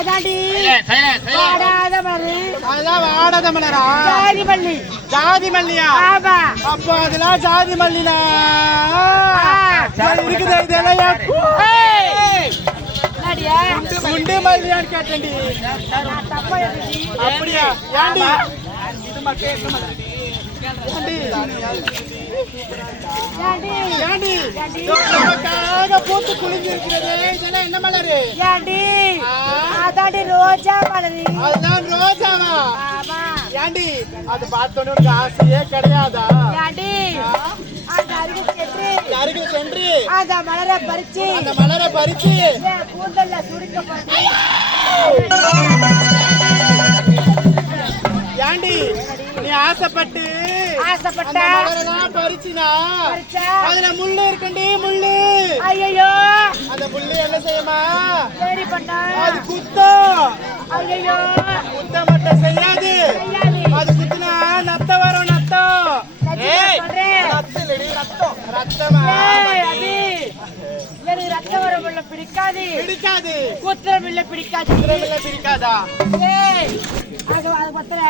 அதாண்டி வாடாத மலர். அதெல்லாம் வாடாத மலரா? ஜாதி மல்லி. ஜாதி மல்லியா? ஆமா. அப்போ அதெல்லாம் ஜாதி மல்லினா இருக்குது. இதெல்லாம் குண்டு மல்லியான்னு கேட்டேன்டி. அப்படியா? ஏண்டி இது மட்டும் பூத்து குளிஞ்சிருக்கிறது. இதெல்லாம் என்ன மலரு? அதாண்டி ரோஜா மலரு. அதுதான் ரோஜாவா? ஏண்டி அது பார்த்தோன்னு உனக்கு ஆசையே கிடையாதா? ஏண்டி அந்த அருகில் சென்று அந்த மலரை பறிச்சு கூந்தல்ல சுருக்கப்பட்டு. ஏண்டி நீ ஆசைப்பட்ட பறிச்சினா அதுல முள்ளு இருக்கண்டி. முள்ளு. ஐயோ அந்த முள்ளு என்ன செய்யுமா? சரி பண்ணா அது குத்தம். ஐயோ குத்த மட்டும் செய்யாது. அது குத்துனா நத்த வரும். நத்தம். ரத்தமா? எனக்கு ரத்தம் வர முள்ள பிடிக்காது. குத்துற மில்ல பிடிக்காதா? பிடிக்காதா? அது பத்திர